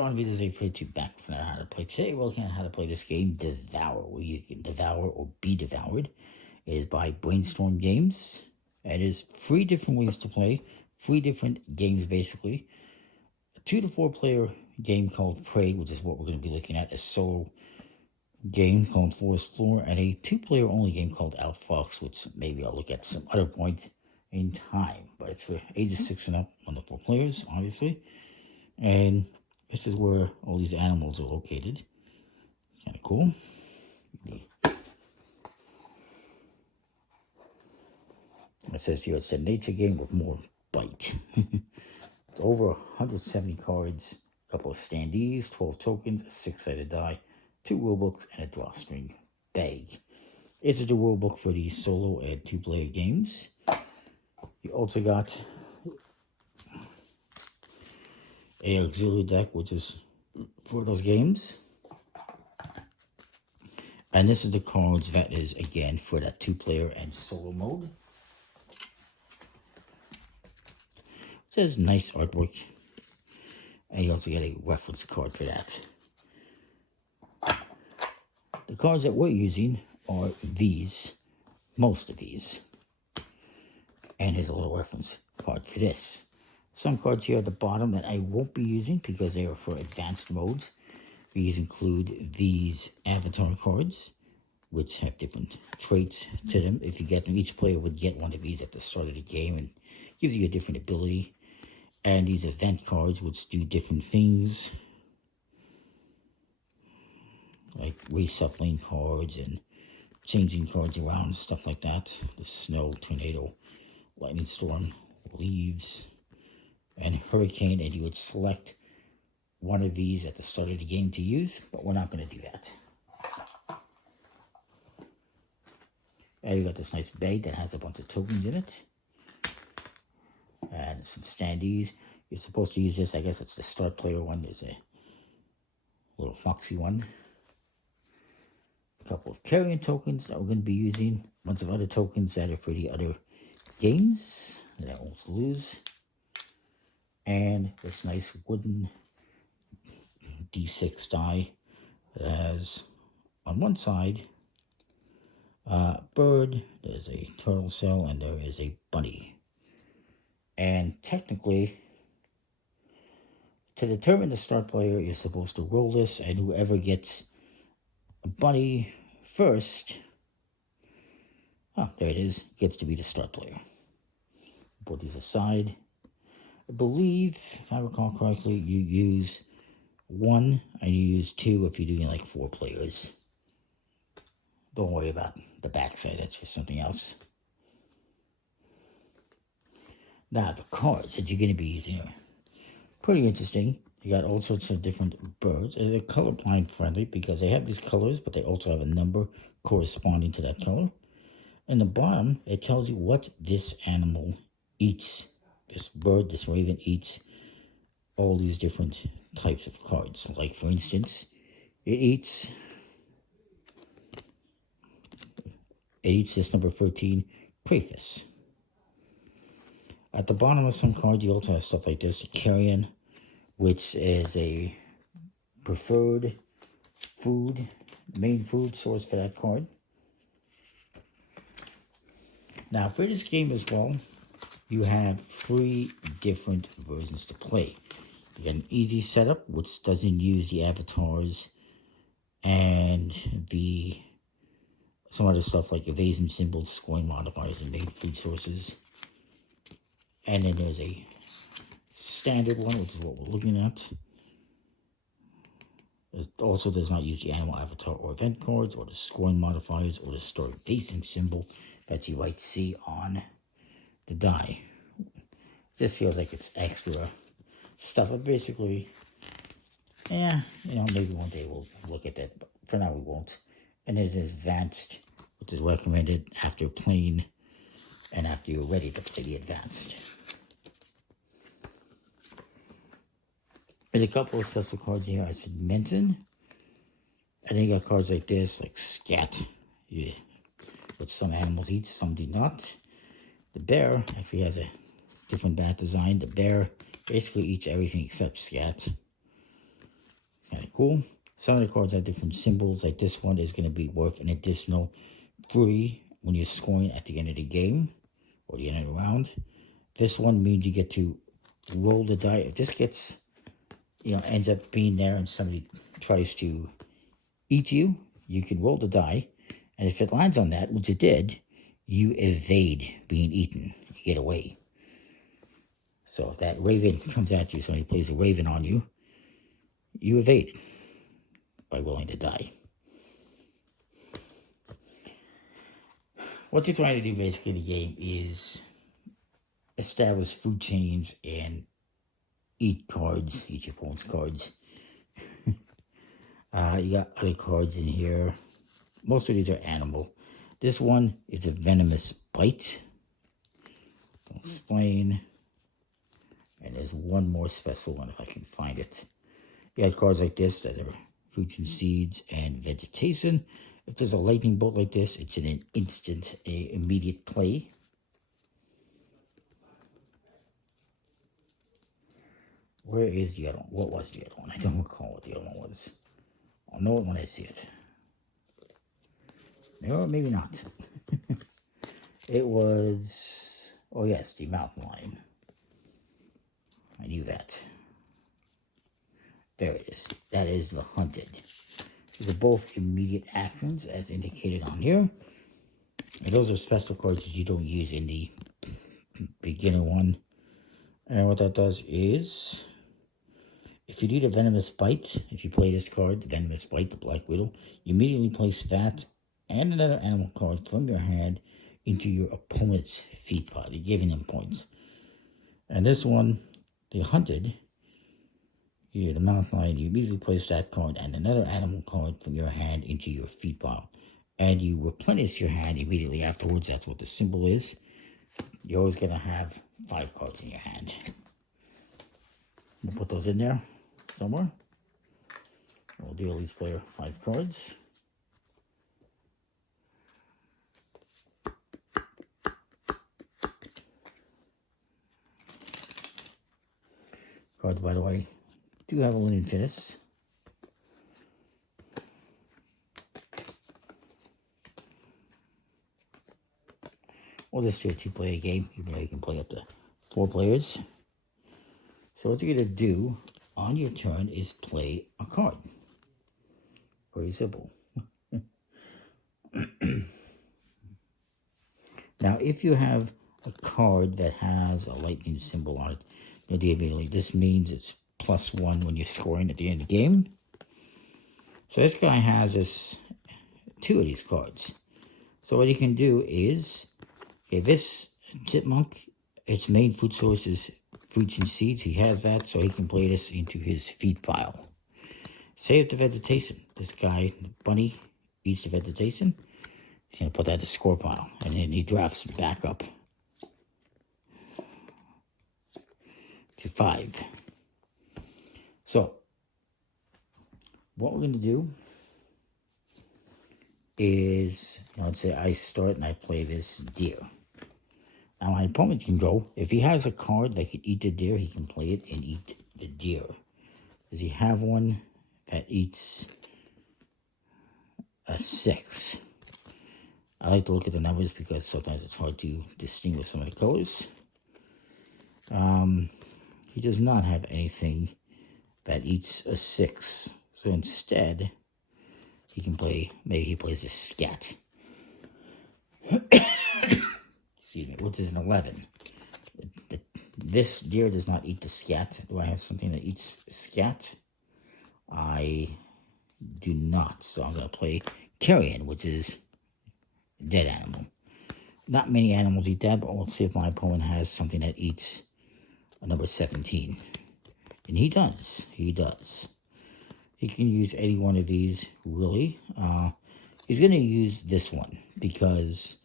on video today for you back from how to play. Today we're looking at how to play this game, Devour, where you can devour or be devoured. It is by Brainstorm Games. It is 3 different ways to play, 3 different games basically. A 2 to 4 player game called Prey, which is what we're going to be looking at, a solo game called Forest Floor, and a 2-player only game called Outfox, which maybe I'll look at some other point in time. But it's for ages 6 and up, 1 to 4 players, obviously. And this is where all these animals are located. Kind of cool. It says here it's a nature game with more bite. It's over 170 cards, a couple of standees, 12 tokens, a 6-sided die, 2 rulebooks, and a drawstring bag. It's a rulebook for these solo and 2-player games. You also got a auxiliary deck, which is for those games. And this is the cards that is, again, for that 2-player and solo mode. It says nice artwork. And you also get a reference card for that. The cards that we're using are these, most of these. And here's a little reference card for this. Some cards here at the bottom that I won't be using because they are for advanced modes. These include these avatar cards, which have different traits to them. If you get them, each player would get one of these at the start of the game and gives you a different ability. And these event cards, which do different things, like reshuffling cards and changing cards around and stuff like that. The snow, tornado, lightning storm, leaves, and hurricane, and you would select one of these at the start of the game to use, but we're not going to do that. And you got this nice bag that has a bunch of tokens in it. And some standees. You're supposed to use this, I guess it's the start player one. There's a little foxy one. A couple of carrion tokens that we're going to be using. A bunch of other tokens that are for the other games that I won't lose. And this nice wooden D6 die that has on one side a bird, there's a turtle shell, and there is a bunny. And technically, to determine the start player, you're supposed to roll this, and whoever gets a bunny first, oh, there it is, gets to be the start player. Put these aside. I believe, if I recall correctly, you use 1 and you use 2 if you're doing like 4 players. Don't worry about the backside, that's just something else. Now, the cards that you're going to be using are pretty interesting. You got all sorts of different birds. They're colorblind friendly because they have these colors, but they also have a number corresponding to that color. In the bottom, it tells you what this animal eats. This bird, this raven eats all these different types of cards. Like, for instance, it eats this number 13, crayfish. At the bottom of some cards, you also have stuff like this, carrion, which is a preferred food, main food source for that card. Now, for this game as well, you have 3 different versions to play. You got an easy setup, which doesn't use the avatars and some other stuff like evasion symbols, scoring modifiers, and main food sources. And then there's a standard one, which is what we're looking at. It also does not use the animal avatar or event cards, or the scoring modifiers, or the starvation symbol that you might see on the die. This feels like it's extra stuff, but basically, yeah, maybe one day we'll look at that, but for now we won't. And there's advanced, which is recommended after playing and after you're ready to play the advanced. There's a couple of special cards here I should mention. And then you got cards like this, like scat, yeah, which some animals eat, some do not. The bear actually has a different bat design. The bear basically eats everything except scat. cool. Some of the cards have different symbols. Like this one is going to be worth an additional 3 when you're scoring at the end of the game or the end of the round. This one means you get to roll the die. If this gets, ends up being there and somebody tries to eat you, you can roll the die. And if it lands on that, which it did, you evade being eaten. You get away. So if that raven comes at you, somebody plays a raven on you, you evade by rolling the die. What you're trying to do basically in the game is establish food chains and eat cards, eat your opponent's cards. You got other cards in here. Most of these are animal. This one is a venomous bite. I'll explain. And there's one more special one if I can find it. You got cards like this that are fruits and seeds and vegetation. If there's a lightning bolt like this, it's an instant, immediate play. Where is the other one? What was the other one? I don't recall what the other one was. I'll know it when I see it. Or maybe not. It was, oh yes, the mountain lion. I knew that. There it is. That is the hunted. These are both immediate actions as indicated on here. And those are special cards that you don't use in the beginner one. And what that does is, if you need a venomous bite, if you play this card, the venomous bite, the Black Widow, you immediately place that and another animal card from your hand into your opponent's feed pile. You're giving them points. And this one, the hunted, the mountain lion, you immediately place that card and another animal card from your hand into your feed pile. And you replenish your hand immediately afterwards. That's what the symbol is. You're always going to have 5 cards in your hand. We'll put those in there somewhere. We'll deal each player 5 cards. Cards, by the way, do have a linen finish. Or this is a 2-player game. You can play up to 4 players. So what you're going to do on your turn is play a card. Pretty simple. Now, if you have a card that has a lightning symbol on it, you'll do immediately. This means it's +1 when you're scoring at the end of the game. So this guy has 2 of these cards. So what you can do is, okay, this chipmunk, its main food source is fruits and seeds. He has that, so he can play this into his feed pile. Save the vegetation. This guy, the bunny, eats the vegetation. He's going to put that in the score pile, and then he drafts back up to 5. So, what we're going to do is, let's say I start and I play this deer. Now my opponent can go, if he has a card that can eat the deer, he can play it and eat the deer. Does he have one that eats a 6? I like to look at the numbers because sometimes it's hard to distinguish some of the colors. He does not have anything that eats a 6. So instead, he can play, maybe he plays a scat. Excuse me, which is an 11. This deer does not eat the scat. Do I have something that eats scat? I do not. So I'm going to play carrion, which is a dead animal. Not many animals eat that, but let's see if my opponent has something that eats a number 17. And he does. He does. He can use any one of these, really. He's going to use this one because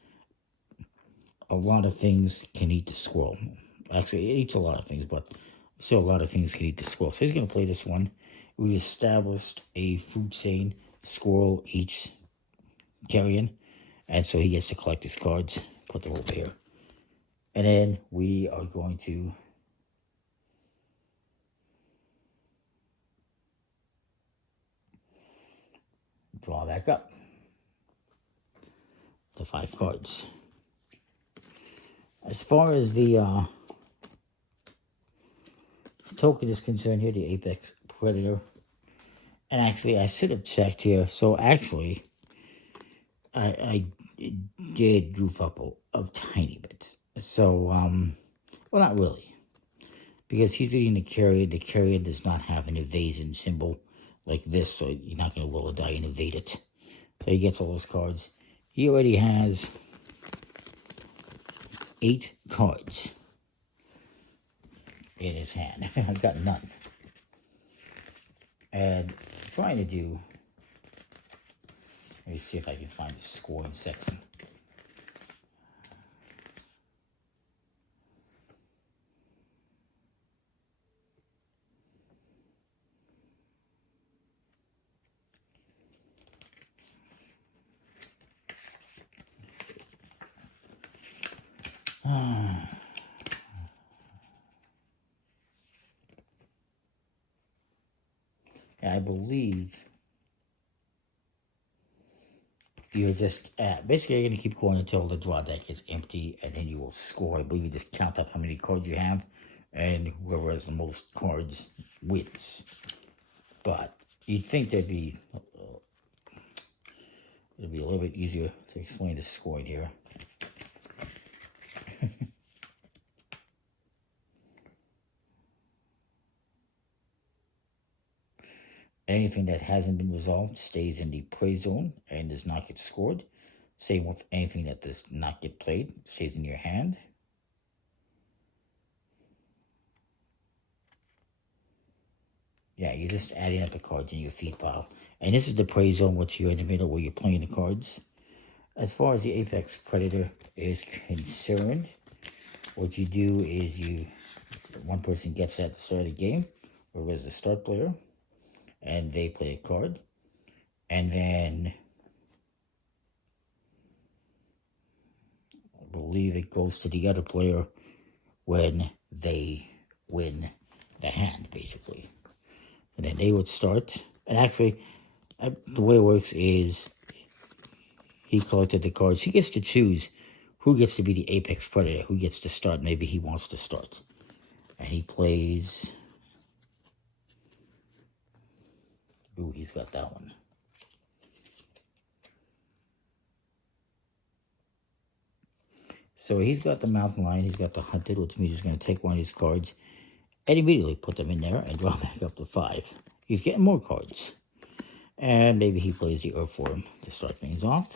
a lot of things can eat the squirrel. Actually, it eats a lot of things, but still a lot of things can eat the squirrel. So he's going to play this one. We established a food chain. Squirrel eats carrion. And so he gets to collect his cards. Put them over here. And then we are going to draw back up to 5 cards. As far as the token is concerned here, the Apex Predator, and actually I should have checked here. So actually, I did goof up a tiny bit. So, well, not really, because he's eating the carrion. The carrion does not have an evasion symbol like this, so you're not going to roll a die and evade it. So he gets all those cards. He already has 8 cards in his hand. I've got none. And I'm trying to do, let me see if I can find the scoring section. I believe you're just basically you're going to keep going until the draw deck is empty, and then you will score. I believe you just count up how many cards you have, and whoever has the most cards wins. But you'd think it'd be a little bit easier to explain the scoring here. Anything that hasn't been resolved stays in the play zone and does not get scored. Same with anything that does not get played, stays in your hand. Yeah, you're just adding up the cards in your feed pile. And this is the play zone, which you're in the middle where you're playing the cards. As far as the Apex Predator is concerned, what you do is one person gets at the start of the game, or as the start player, and they play a card, and then I believe it goes to the other player when they win the hand, basically. And then they would start, and actually, the way it works is he collected the cards. He gets to choose who gets to be the Apex Predator, who gets to start. Maybe he wants to start. And he plays... Ooh, he's got that one. So he's got the mountain lion, he's got the hunted, which means he's going to take one of his cards and immediately put them in there and draw back up to 5. He's getting more cards. And maybe he plays the earthworm to start things off.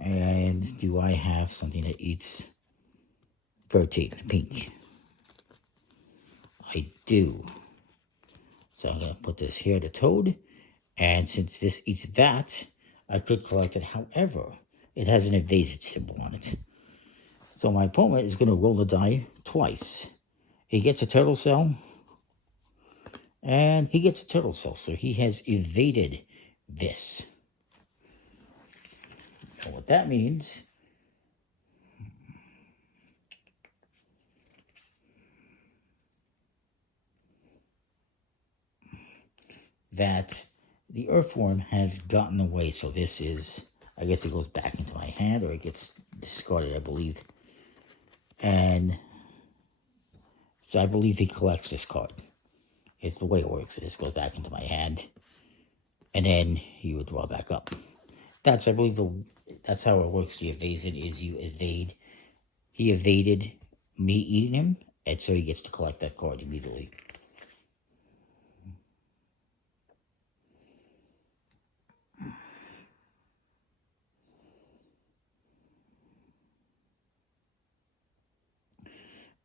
And do I have something that eats 13, pink? I do. So I'm going to put this here, the toad. And since this eats that, I could collect it. However, it has an evasion symbol on it. So my opponent is going to roll the die twice. He gets a turtle shell. And he gets a turtle shell. So he has evaded this. And what that means... that the earthworm has gotten away. So this is, I guess it goes back into my hand, or it gets discarded, I believe. And so I believe he collects this card. It's the way it works. It just goes back into my hand, and then he would draw back up. That's, I believe, that's how it works. The evasion is you evade. He evaded me eating him, and so he gets to collect that card immediately.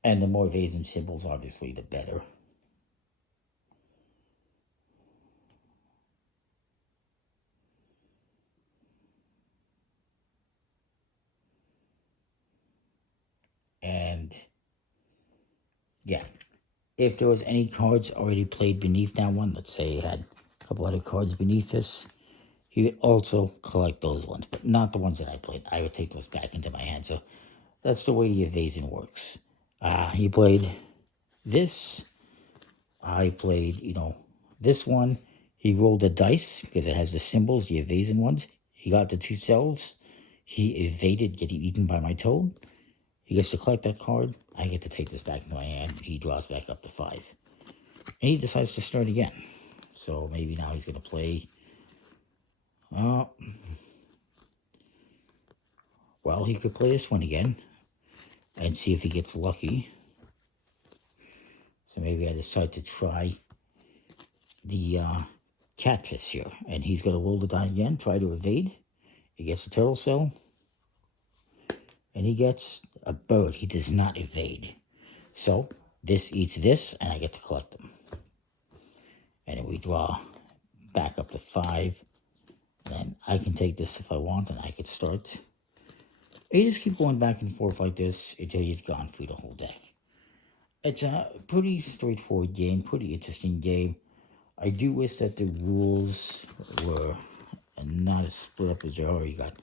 And the more evasion symbols, obviously, the better. And, yeah. If there was any cards already played beneath that one, let's say he had a couple other cards beneath this, he would also collect those ones, but not the ones that I played. I would take those back into my hand. So that's the way the evasion works. He played this. I played, this one. He rolled a dice because it has the symbols, the evasion ones. He got the 2 cells. He evaded getting eaten by my toad. He gets to collect that card. I get to take this back into my hand. He draws back up to 5. And he decides to start again. So maybe now he's going to play... well, he could play this one again and see if he gets lucky. So maybe I decide to try the catfish here. And he's going to roll the die again, try to evade. He gets a turtle cell. And he gets a bird. He does not evade. So this eats this, and I get to collect them. And then we draw back up to 5. Then I can take this if I want, and I could start. And you just keep going back and forth like this until you've gone through the whole deck. It's a pretty straightforward game, pretty interesting game. I do wish that the rules were not as split up as they are. You got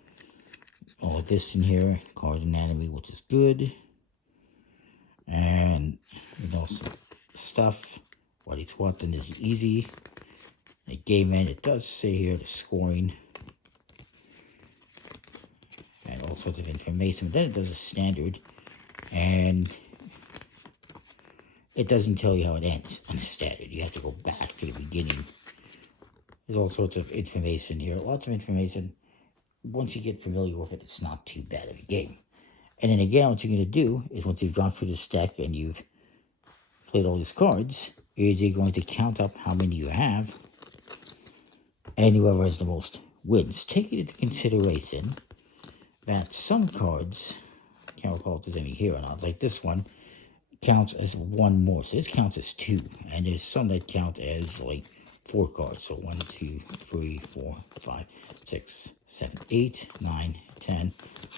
all of this in here, card anatomy, which is good. And, you know, some stuff. What each weapon is easy. The game end, it does say here the scoring. And all sorts of information. Then it does a standard. And it doesn't tell you how it ends on the standard. You have to go back to the beginning. There's all sorts of information here. Lots of information. Once you get familiar with it, it's not too bad of a game. And then again, what you're going to do is once you've gone through this deck and you've played all these cards, is you're going to count up how many you have. And whoever has the most wins. Take it into consideration that some cards, I can't recall if there's any here or not, like this one, counts as 1 more. So this counts as 2. And there's some that count as like 4 cards. So 1, 2, 3, 4, 5, 6, 7, 8, 9, 10,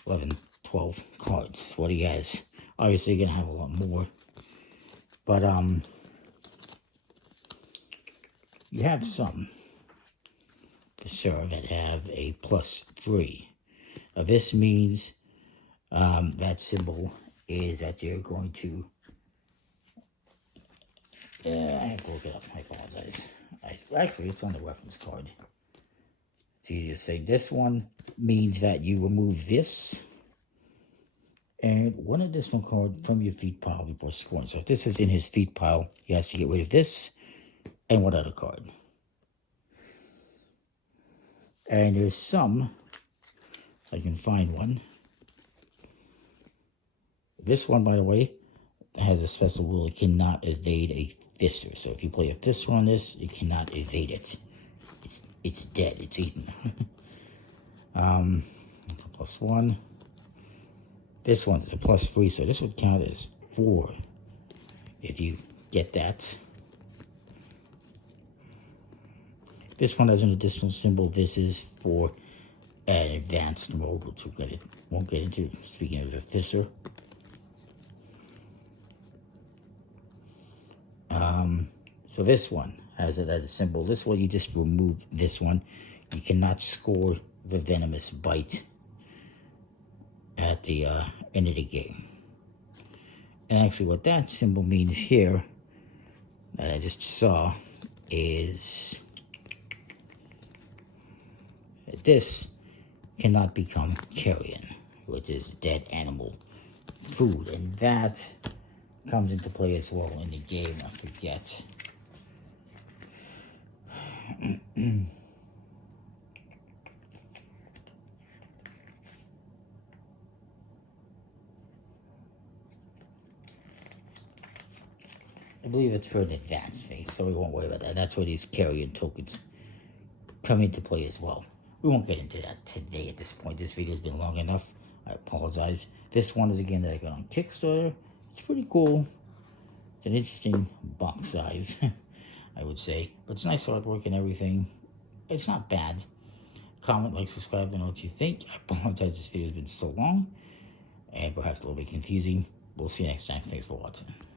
11, 12 cards. What do you guys? Obviously, you're going to have a lot more. But, you have some for sure that have a +3. Now, this means that symbol is that you're going to... I have to look it up. I apologize. Actually, it's on the reference card. It's easier to say. This one means that you remove this and 1 additional card from your feat pile before scoring. So if this is in his feat pile, he has to get rid of this and 1 other card. And there's some, if I can find one. This one, by the way, has a special rule. It cannot evade a fister. So if you play a fister on this, you cannot evade it. It's dead. It's eaten. It's a +1. This one's a +3, so this would count as 4 if you get that. This one has an additional symbol. This is for an advanced mode, which we won't get into, speaking of a fisher. So this one has it as a symbol. This one, you just remove this one. You cannot score the venomous bite at the end of the game. And actually what that symbol means here, that I just saw, is that this cannot become carrion, which is dead animal food. And that comes into play as well in the game, I forget. I believe it's for an advanced phase, so we won't worry about that. That's where these carrion tokens come into play as well. We won't get into that today at this point. This video's been long enough. I apologize. This one is again that I got on Kickstarter. It's pretty cool. It's an interesting box size, I would say. But it's nice artwork and everything. It's not bad. Comment, like, subscribe, and know what you think. I apologize this video's been so long and perhaps a little bit confusing. We'll see you next time. Thanks for watching.